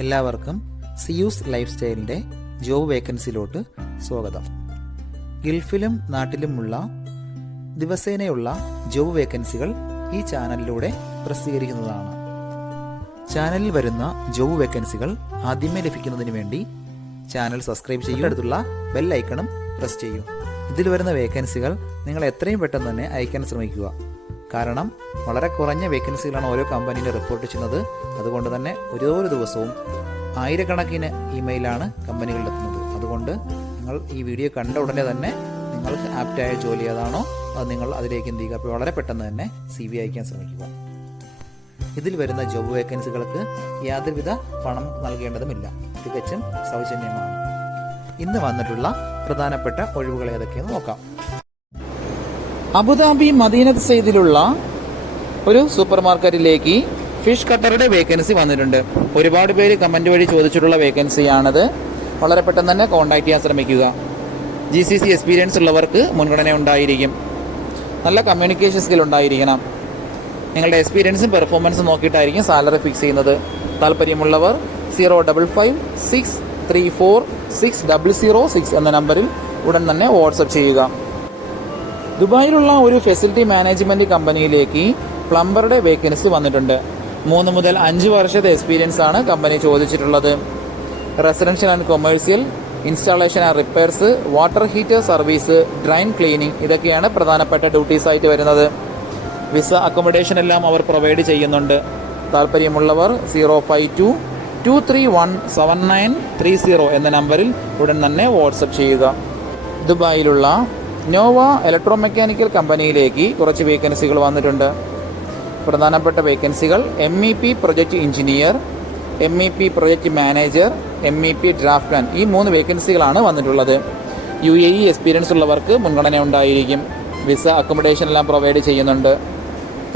എല്ലാവർക്കും Zeus life സ്റ്റൈലിൻ്റെ job വേക്കൻസിയിലോട്ട് സ്വാഗതം. ഗൾഫിലും നാട്ടിലുമുള്ള ദിവസേനയുള്ള job വേക്കൻസികൾ ഈ ചാനലിലൂടെ പ്രസിദ്ധീകരിക്കുന്നതാണ്. ചാനലിൽ വരുന്ന ജോബ് വേക്കൻസികൾ ആദ്യമേ ലഭിക്കുന്നതിന് വേണ്ടി ചാനൽ സബ്സ്ക്രൈബ് ചെയ്യുക, അടുത്തുള്ള ബെൽ ഐക്കണും പ്രസ് ചെയ്യൂ. ഇതിൽ വരുന്ന വേക്കൻസികൾ നിങ്ങൾ എത്രയും പെട്ടെന്ന് തന്നെ അയക്കാൻ ശ്രമിക്കുക. കാരണം വളരെ കുറഞ്ഞ വേക്കൻസികളാണ് ഓരോ കമ്പനിയിൽ റിപ്പോർട്ട് ചെയ്യുന്നത്. അതുകൊണ്ട് തന്നെ ഓരോ ദിവസവും ആയിരക്കണക്കിന് ഇമെയിലാണ് കമ്പനികളിലെത്തുന്നത്. അതുകൊണ്ട് നിങ്ങൾ ഈ വീഡിയോ കണ്ട ഉടനെ തന്നെ നിങ്ങൾക്ക് ആപ്റ്റായ ജോലി ഏതാണോ അത് നിങ്ങൾ അതിലേക്ക് എന്ത് ചെയ്യുക. അപ്പോൾ വളരെ പെട്ടെന്ന് തന്നെ CV അയക്കാൻ ശ്രമിക്കുക. ഇതിൽ വരുന്ന ജോബ് വേക്കൻസികൾക്ക് യാതൊരുവിധ പണം നൽകേണ്ടതുമില്ല, തികച്ചും സൗജന്യമാണ്. ഇന്ന് വന്നിട്ടുള്ള പ്രധാനപ്പെട്ട ഒഴിവുകൾ ഏതൊക്കെയെന്ന് നോക്കാം. അബുദാബി മദീനത്ത് സയ്യിദിലുള്ള ഒരു സൂപ്പർ മാർക്കറ്റിലേക്ക് ഫിഷ് കട്ടറുടെ വേക്കൻസി വന്നിട്ടുണ്ട്. ഒരുപാട് പേര് കമന്റ് വഴി ചോദിച്ചിട്ടുള്ള വേക്കൻസിയാണത്. വളരെ പെട്ടെന്ന് തന്നെ കോൺടാക്ട് ചെയ്യാൻ ശ്രമിക്കുക. GCC എക്സ്പീരിയൻസ് ഉള്ളവർക്ക് മുൻഗണന ഉണ്ടായിരിക്കും. നല്ല കമ്മ്യൂണിക്കേഷൻ സ്കിൽ ഉണ്ടായിരിക്കണം. നിങ്ങളുടെ എക്സ്പീരിയൻസും പെർഫോമൻസും നോക്കിയിട്ടായിരിക്കും സാലറി ഫിക്സ് ചെയ്യുന്നത്. താല്പര്യമുള്ളവർ 05563460006 എന്ന നമ്പറിൽ ഉടൻ തന്നെ വാട്സപ്പ് ചെയ്യുക. ദുബായിലുള്ള ഒരു ഫെസിലിറ്റി മാനേജ്മെന്റ് കമ്പനിയിലേക്ക് പ്ലംബറുടെ വേക്കൻസി വന്നിട്ടുണ്ട്. 3 മുതൽ 5 വർഷത്തെ എക്സ്പീരിയൻസ് ആണ് കമ്പനി ചോദിച്ചിട്ടുള്ളത്. Residential and commercial, installation and repairs, water heater service, drain cleaning ഇതൊക്കെയാണ് പ്രധാനപ്പെട്ട ഡ്യൂട്ടീസ് ആയിട്ട് വരുന്നത്. വിസ അക്കോമഡേഷൻ എല്ലാം അവർ പ്രൊവൈഡ് ചെയ്യുന്നുണ്ട്. താല്പര്യമുള്ളവർ 052317930 എന്ന നമ്പറിൽ ഉടൻ തന്നെ വാട്സപ്പ് ചെയ്യുക. ദുബായിലുള്ള നോവ ഇലക്ട്രോ മെക്കാനിക്കൽ കമ്പനിയിലേക്ക് കുറച്ച് വേക്കൻസികൾ വന്നിട്ടുണ്ട്. പ്രധാനപ്പെട്ട വേക്കൻസികൾ MEP project engineer, MEP project manager, MEP draughtsman, ഈ 3 വേക്കൻസികളാണ് വന്നിട്ടുള്ളത്. UAE എക്സ്പീരിയൻസ് ഉള്ളവർക്ക് മുൻഗണന ഉണ്ടായിരിക്കും. വിസ അക്കോമഡേഷൻ എല്ലാം പ്രൊവൈഡ് ചെയ്യുന്നുണ്ട്.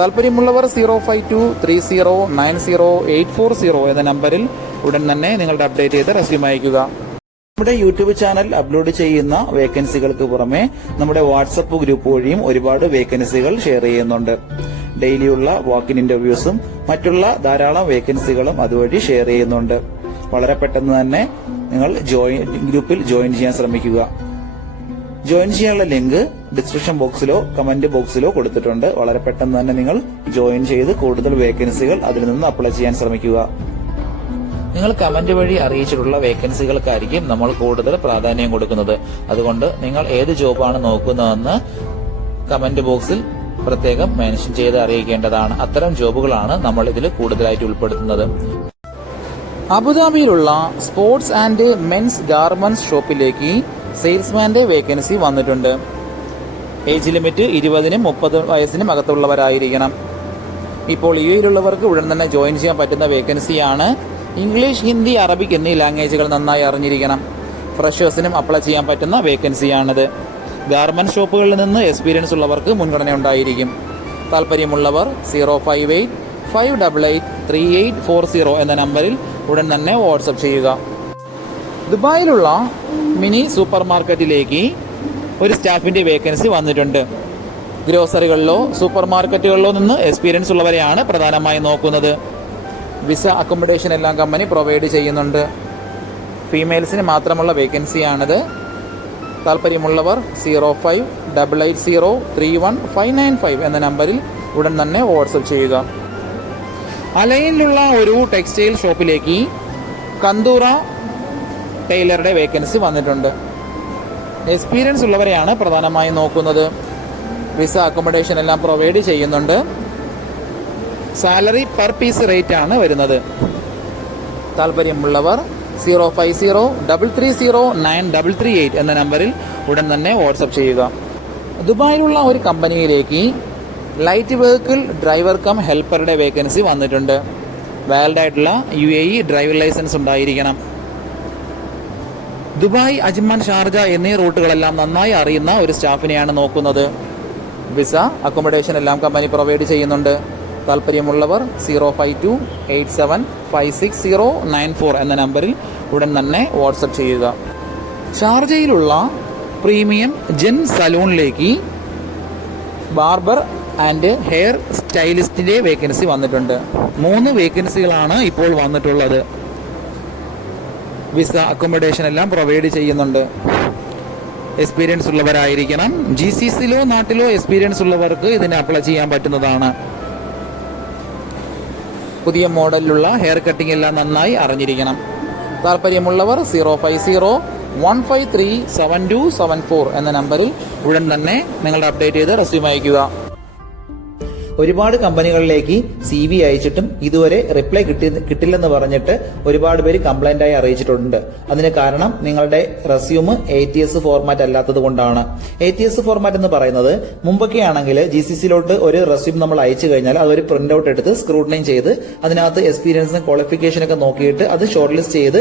താല്പര്യമുള്ളവർ 05230908840 എന്ന നമ്പറിൽ ഉടൻ തന്നെ നിങ്ങളുടെ അപ്ഡേറ്റ് ചെയ്ത് റെസ്യൂം അയക്കുക. നമ്മുടെ യൂട്യൂബ് ചാനൽ അപ്ലോഡ് ചെയ്യുന്ന വേക്കൻസികൾക്ക് പുറമെ നമ്മുടെ വാട്സപ്പ് ഗ്രൂപ്പ് വഴിയും ഒരുപാട് വേക്കൻസികൾ ഷെയർ ചെയ്യുന്നുണ്ട്. ഡെയിലിയുള്ള വാക്കിൻ ഇന്റർവ്യൂസും മറ്റുള്ള ധാരാളം വേക്കൻസികളും അതുവഴി ഷെയർ ചെയ്യുന്നുണ്ട്. വളരെ പെട്ടെന്ന് തന്നെ നിങ്ങൾ ഗ്രൂപ്പിൽ ജോയിൻ ചെയ്യാൻ ശ്രമിക്കുക. ജോയിൻ ചെയ്യാനുള്ള ലിങ്ക് ഡിസ്ക്രിപ്ഷൻ ബോക്സിലോ കമന്റ് ബോക്സിലോ കൊടുത്തിട്ടുണ്ട്. വളരെ പെട്ടെന്ന് തന്നെ നിങ്ങൾ ജോയിൻ ചെയ്ത് കൂടുതൽ വേക്കൻസികൾ അതിൽ നിന്ന് അപ്ലൈ ചെയ്യാൻ ശ്രമിക്കുക. നിങ്ങൾ കമന്റ് വഴി അറിയിച്ചിട്ടുള്ള വേക്കൻസികൾക്കായിരിക്കും നമ്മൾ കൂടുതൽ പ്രാധാന്യം കൊടുക്കുന്നത്. അതുകൊണ്ട് നിങ്ങൾ ഏത് ജോബാണ് നോക്കുന്നതെന്ന് കമന്റ് ബോക്സിൽ പ്രത്യേകം മെൻഷൻ ചെയ്ത് അറിയിക്കേണ്ടതാണ്. അത്തരം ജോബുകളാണ് നമ്മൾ ഇതിൽ കൂടുതലായിട്ട് ഉൾപ്പെടുത്തുന്നത്. അബുദാബിയിലുള്ള സ്പോർട്സ് ആൻഡ് മെൻസ് ഗാർമെന്റ്സ് ഷോപ്പിലേക്ക് സെയിൽസ്മാന്റെ വേക്കൻസി വന്നിട്ടുണ്ട്. ഏജ് ലിമിറ്റ് 20-നും 30 വയസ്സിനും അകത്തുള്ളവരായിരിക്കണം. ഇപ്പോൾ UAE-യിലുള്ളവർക്ക് ഉടൻ തന്നെ ജോയിൻ ചെയ്യാൻ പറ്റുന്ന വേക്കൻസിയാണ്. ഇംഗ്ലീഷ്, ഹിന്ദി, അറബിക് എന്നീ ലാംഗ്വേജുകൾ നന്നായി അറിഞ്ഞിരിക്കണം. ഫ്രഷേഴ്സിനും അപ്ലൈ ചെയ്യാൻ പറ്റുന്ന വേക്കൻസിയാണിത്. ഗാർമെന്റ് ഷോപ്പുകളിൽ നിന്ന് എക്സ്പീരിയൻസ് ഉള്ളവർക്ക് മുൻഗണന ഉണ്ടായിരിക്കും. താല്പര്യമുള്ളവർ 058583840 എന്ന നമ്പറിൽ ഉടൻ തന്നെ വാട്സപ്പ് ചെയ്യുക. ദുബായിലുള്ള മിനി സൂപ്പർ മാർക്കറ്റിലേക്ക് ഒരു സ്റ്റാഫിന്റെ വേക്കൻസി വന്നിട്ടുണ്ട്. ഗ്രോസറികളിലോ സൂപ്പർ മാർക്കറ്റുകളിലോ നിന്ന് എക്സ്പീരിയൻസ് ഉള്ളവരെയാണ് പ്രധാനമായും നോക്കുന്നത്. വിസ അക്കോമഡേഷൻ എല്ലാം കമ്പനി പ്രൊവൈഡ് ചെയ്യുന്നുണ്ട്. ഫീമെയിൽസിന് മാത്രമുള്ള വേക്കൻസിയാണിത്. താല്പര്യമുള്ളവർ 05880315595 എന്ന നമ്പറിൽ ഉടൻ തന്നെ വാട്സപ്പ് ചെയ്യുക. അലൈനിലുള്ള ഒരു ടെക്സ്റ്റൈൽ ഷോപ്പിലേക്ക് കന്തൂറ ടൈലറുടെ വേക്കൻസി വന്നിട്ടുണ്ട്. എക്സ്പീരിയൻസ് ഉള്ളവരെയാണ് പ്രധാനമായും നോക്കുന്നത്. വിസ അക്കോമഡേഷൻ എല്ലാം പ്രൊവൈഡ് ചെയ്യുന്നുണ്ട്. സാലറി പെർ പീസ് റേറ്റ് ആണ് വരുന്നത്. താല്പര്യമുള്ളവർ 05033093338 എന്ന നമ്പറിൽ ഉടൻ തന്നെ വാട്സപ്പ് ചെയ്യുക. ദുബായിലുള്ള ഒരു കമ്പനിയിലേക്ക് ലൈറ്റ് വെഹിക്കിൾ ഡ്രൈവർ കം ഹെൽപ്പറുടെ വേക്കൻസി വന്നിട്ടുണ്ട്. വാലിഡ് ആയിട്ടുള്ള UAE ഡ്രൈവിംഗ് ലൈസൻസ് ഉണ്ടായിരിക്കണം. ദുബായ്, അജ്മാൻ, ഷാർജ എന്നീ റൂട്ടുകളെല്ലാം നന്നായി അറിയുന്ന ഒരു സ്റ്റാഫിനെയാണ് നോക്കുന്നത്. വിസ അക്കോമഡേഷൻ എല്ലാം കമ്പനി പ്രൊവൈഡ് ചെയ്യുന്നുണ്ട്. താല്പര്യമുള്ളവർ 05287569094 എന്ന നമ്പറിൽ ഉടൻ തന്നെ വാട്സപ്പ് ചെയ്യുക. ഷാർജയിലുള്ള പ്രീമിയം ജെൻ സലൂണിലേക്ക് ബാർബർ ആൻഡ് ഹെയർ സ്റ്റൈലിസ്റ്റിന്റെ വേക്കൻസി വന്നിട്ടുണ്ട്. 3 വേക്കൻസികളാണ് ഇപ്പോൾ വന്നിട്ടുള്ളത്. വിസ, അക്കോമഡേഷൻ എല്ലാം പ്രൊവൈഡ് ചെയ്യുന്നുണ്ട്. എക്സ്പീരിയൻസ് ഉള്ളവരായിരിക്കണം. GCCയിലോ നാട്ടിലോ എക്സ്പീരിയൻസ് ഉള്ളവർക്ക് ഇതിന് അപ്ലൈ ചെയ്യാൻ പറ്റുന്നതാണ്. പുതിയ മോഡലിലുള്ള ഹെയർ കട്ടിംഗ് എല്ലാം നന്നായി അറിഞ്ഞിരിക്കണം. താല്പര്യമുള്ളവർ 050-153-7274 എന്ന നമ്പറിൽ ഉടൻ തന്നെ നിങ്ങളുടെ അപ്ഡേറ്റ് ചെയ്ത് റെസ്യൂം അയക്കുക. ഒരുപാട് കമ്പനികളിലേക്ക് CV അയച്ചിട്ടും ഇതുവരെ റിപ്ലൈ കിട്ടില്ലെന്ന് പറഞ്ഞിട്ട് ഒരുപാട് പേര് കംപ്ലൈന്റ് ആയി അറിയിച്ചിട്ടുണ്ട്. അതിന് കാരണം നിങ്ങളുടെ റെസ്യൂം ATS ഫോർമാറ്റ് അല്ലാത്തത് കൊണ്ടാണ്. ATS ഫോർമാറ്റ് എന്ന് പറയുന്നത് മുമ്പൊക്കെ ആണെങ്കിൽ GCCയിലോട്ട് ഒരു റെസ്യൂം നമ്മൾ അയച്ചു കഴിഞ്ഞാൽ അതൊരു പ്രിന്റ് ഔട്ട് എടുത്ത് സ്ക്രൂട്ടനൈൻ ചെയ്ത് അതിനകത്ത് എക്സ്പീരിയൻസും ക്വാളിഫിക്കേഷനൊക്കെ നോക്കിയിട്ട് അത് ഷോർട്ട് ലിസ്റ്റ് ചെയ്ത്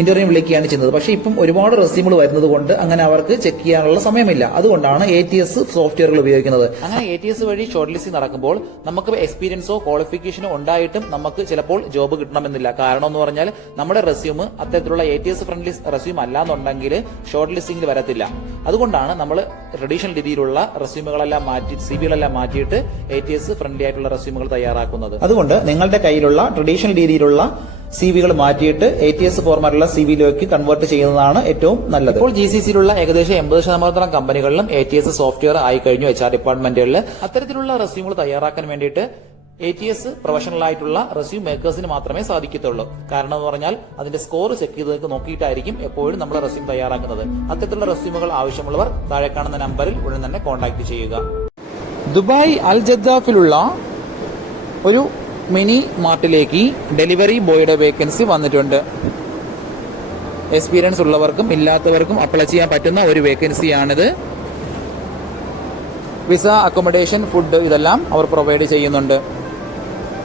ഇന്റർവ്യൂ വിളിക്കുകയാണ് ചെയ്യുന്നത്. പക്ഷേ ഇപ്പം ഒരുപാട് റെസ്യൂമുകൾ വരുന്നത് കൊണ്ട് അങ്ങനെ അവർക്ക് ചെക്ക് ചെയ്യാനുള്ള സമയമില്ല. അതുകൊണ്ടാണ് ATS സോഫ്റ്റ്വെയറുകൾ ഉപയോഗിക്കുന്നത്. അങ്ങനെ ATS വഴി ഷോർട്ട് ലിസ്റ്റിംഗ് നടക്കുമ്പോൾ നമുക്ക് എക്സ്പീരിയൻസോ ക്വാളിഫിക്കേഷനോ ഉണ്ടായിട്ടും നമുക്ക് ചിലപ്പോൾ ജോബ് കിട്ടണമെന്നില്ല. കാരണം എന്ന് പറഞ്ഞാൽ നമ്മുടെ റെസ്യൂം അത്തരത്തിലുള്ള ATS ഫ്രണ്ട്ലി റെസ്യൂം അല്ലാന്നുണ്ടെങ്കിൽ ഷോർട്ട് ലിസ്റ്റിംഗിൽ വരത്തില്ല. അതുകൊണ്ടാണ് നമ്മൾ ട്രഡീഷണൽ രീതിയിലുള്ള റെസ്യൂമുകളെല്ലാം മാറ്റി CVകളെല്ലാം മാറ്റിയിട്ട് ATS ഫ്രണ്ട്ലി ആയിട്ടുള്ള റെസ്യൂമുകൾ തയ്യാറാക്കുന്നത്. അതുകൊണ്ട് നിങ്ങളുടെ കയ്യിലുള്ള ട്രഡീഷണൽ രീതിയിലുള്ള CVകൾ മാറ്റിയിട്ട് ATS ഫോർമാറ്റുള്ള CVയിലേക്ക് കൺവേർട്ട് ചെയ്യുന്നതാണ് ഏറ്റവും നല്ലത്. ഇപ്പോൾ GCCയിലുള്ള ഏകദേശം 80% കമ്പനികളിലും ATS സോഫ്റ്റ്വെയർ ആയി കഴിഞ്ഞു. HR ഡിപ്പാർട്ട്മെന്റുകളിൽ അത്തരത്തിലുള്ള റെസ്യൂമുകൾ തയ്യാറാക്കാൻ വേണ്ടിയിട്ട് ATS പ്രൊഫഷണൽ ആയിട്ടുള്ള റെസ്യൂം മേക്കേഴ്സിന് മാത്രമേ സാധിക്കത്തുള്ളൂ. കാരണം എന്ന് പറഞ്ഞാൽ അതിന്റെ സ്കോർ ചെക്ക് ചെയ്ത് നോക്കിയിട്ടായിരിക്കും എപ്പോഴും നമ്മൾ റെസ്യൂം തയ്യാറാക്കുന്നത്. അത്തരത്തിലുള്ള റെസ്യൂമുകൾ ആവശ്യമുള്ളവർ താഴെ കാണുന്ന നമ്പറിൽ ഉടൻ തന്നെ കോൺടാക്ട് ചെയ്യുക. ദുബായ് അൽ ജദ്ദാഫിലുള്ള ഒരു മിനി മാർട്ടിലേക്ക് ഡെലിവറി ബോയുടെ വേക്കൻസി വന്നിട്ടുണ്ട്. എക്സ്പീരിയൻസ് ഉള്ളവർക്കും ഇല്ലാത്തവർക്കും അപ്ലൈ ചെയ്യാൻ പറ്റുന്ന ഒരു വേക്കൻസിയാണിത്. വിസ, അക്കോമഡേഷൻ, ഫുഡ് ഇതെല്ലാം അവർ പ്രൊവൈഡ് ചെയ്യുന്നുണ്ട്.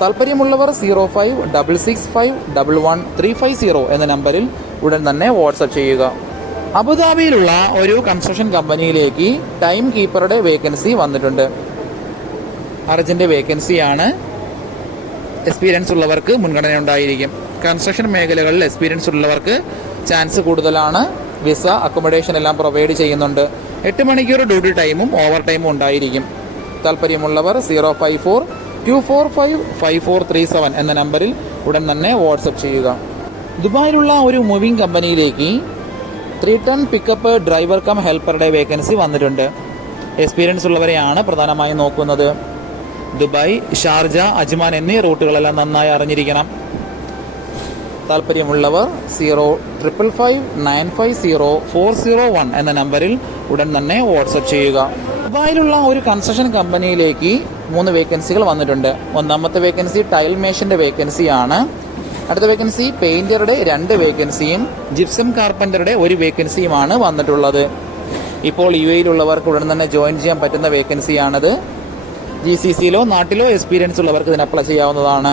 താല്പര്യമുള്ളവർ 05-665-11350 എന്ന നമ്പറിൽ ഉടൻ തന്നെ വാട്സ്ആപ്പ് ചെയ്യുക. അബുദാബിയിലുള്ള ഒരു കൺസ്ട്രക്ഷൻ കമ്പനിയിലേക്ക് ടൈം കീപ്പറുടെ വേക്കൻസി വന്നിട്ടുണ്ട്. അർജന്റ് വേക്കൻസിയാണ്. എക്സ്പീരിയൻസ് ഉള്ളവർക്ക് മുൻഗണന ഉണ്ടായിരിക്കും. കൺസ്ട്രക്ഷൻ മേഖലകളിൽ എക്സ്പീരിയൻസ് ഉള്ളവർക്ക് ചാൻസ് കൂടുതലാണ്. വിസ, അക്കോമഡേഷൻ എല്ലാം പ്രൊവൈഡ് ചെയ്യുന്നുണ്ട്. 8 മണിക്കൂർ ഡ്യൂട്ടി ടൈമും ഓവർ ടൈമും ഉണ്ടായിരിക്കും. താല്പര്യമുള്ളവർ 054-245-5437 എന്ന നമ്പറിൽ ഉടൻ തന്നെ വാട്സ്ആപ്പ് ചെയ്യുക. ദുബായിലുള്ള ഒരു മൂവിംഗ് കമ്പനിയിലേക്ക് 3 ടൺ പിക്കപ്പ് ഡ്രൈവർ കം ഹെൽപ്പറുടെ വേക്കൻസി വന്നിട്ടുണ്ട്. എക്സ്പീരിയൻസ് ഉള്ളവരെയാണ് പ്രധാനമായും നോക്കുന്നത്. ദുബായ്, ഷാർജ, അജ്മാൻ എന്നീ റൂട്ടുകളെല്ലാം നന്നായി അറിഞ്ഞിരിക്കണം. താല്പര്യമുള്ളവർ 0555950-401 എന്ന നമ്പറിൽ ഉടൻ തന്നെ വാട്സ്ആപ്പ് ചെയ്യുക. ദുബായിലുള്ള ഒരു കൺസ്ട്രക്ഷൻ കമ്പനിയിലേക്ക് 3 വേക്കൻസികൾ വന്നിട്ടുണ്ട്. ഒന്നാമത്തെ വേക്കൻസി ടൈൽ മേഷന്റെ വേക്കൻസിയാണ്. അടുത്ത വേക്കൻസി പെയിന്ററുടെ 2 വേക്കൻസിയും ജിപ്സം കാർപ്പന്ററുടെ 1 വേക്കൻസിയുമാണ് വന്നിട്ടുള്ളത്. ഇപ്പോൾ UAEയിലുള്ളവർക്ക് ഉടൻ തന്നെ ജോയിൻ ചെയ്യാൻ പറ്റുന്ന വേക്കൻസിയാണിത്. GCCയിലോ നാട്ടിലോ എക്സ്പീരിയൻസ് ഉള്ളവർക്ക് ഇതിന് അപ്ലൈ ചെയ്യാവുന്നതാണ്.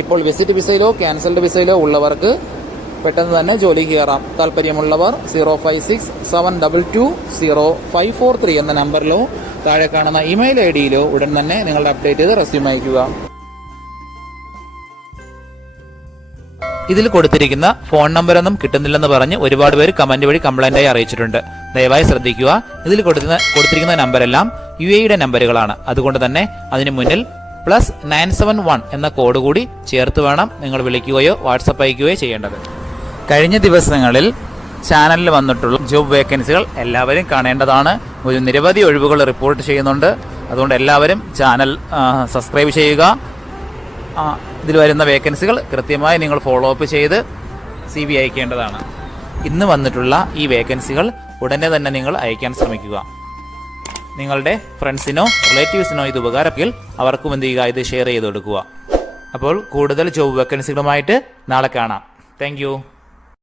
ഇപ്പോൾ വിസിറ്റ് വിസയിലോ ക്യാൻസൽഡ് വിസയിലോ ഉള്ളവർക്ക് പെട്ടെന്ന് തന്നെ ജോലി കയറാം. താല്പര്യമുള്ളവർ 056-722-0543 എന്ന നമ്പറിലോ താഴെ കാണുന്ന ഇമെയിൽ ID-യിലോ ഉടൻ തന്നെ നിങ്ങളുടെ അപ്ഡേറ്റ് ചെയ്ത് റെസ്യൂം അയക്കുക. ഇതിൽ കൊടുത്തിരിക്കുന്ന ഫോൺ നമ്പറൊന്നും കിട്ടുന്നില്ലെന്ന് പറഞ്ഞ് ഒരുപാട് പേര് കമന്റ് വഴി കംപ്ലൈന്റായി അറിയിച്ചിട്ടുണ്ട്. ദയവായി ശ്രദ്ധിക്കുക. ഇതിൽ കൊടുത്തിരിക്കുന്ന നമ്പരെല്ലാം UAEയുടെ നമ്പറുകളാണ്. അതുകൊണ്ട് തന്നെ അതിന് മുന്നിൽ +971 എന്ന കോഡ് കൂടി ചേർത്ത് വേണം നിങ്ങൾ വിളിക്കുകയോ വാട്സപ്പ് അയക്കുകയോ ചെയ്യേണ്ടത്. കഴിഞ്ഞ ദിവസങ്ങളിൽ ചാനലിൽ വന്നിട്ടുള്ള ജോബ് വേക്കൻസികൾ എല്ലാവരും കാണേണ്ടതാണ്. ഒരു നിരവധി ഒഴിവുകൾ റിപ്പോർട്ട് ചെയ്യുന്നുണ്ട്. അതുകൊണ്ട് എല്ലാവരും ചാനൽ സബ്സ്ക്രൈബ് ചെയ്യുക. ഇതിൽ വരുന്ന വേക്കൻസികൾ കൃത്യമായി നിങ്ങൾ ഫോളോ അപ്പ് ചെയ്ത് CV അയക്കേണ്ടതാണ്. ഇന്ന് വന്നിട്ടുള്ള ഈ വേക്കൻസികൾ ഉടനെ തന്നെ നിങ്ങൾ അയക്കാൻ ശ്രമിക്കുക. നിങ്ങളുടെ ഫ്രണ്ട്സിനോ റിലേറ്റീവ്സിനോ ഇത് ഉപകാരപ്പെങ്കിൽ അവർക്കും എന്ത് ചെയ്യുക, ഇത് ഷെയർ ചെയ്ത് കൊടുക്കുക. അപ്പോൾ കൂടുതൽ ജോബ് വേക്കൻസികളുമായിട്ട് നാളെ കാണാം. താങ്ക്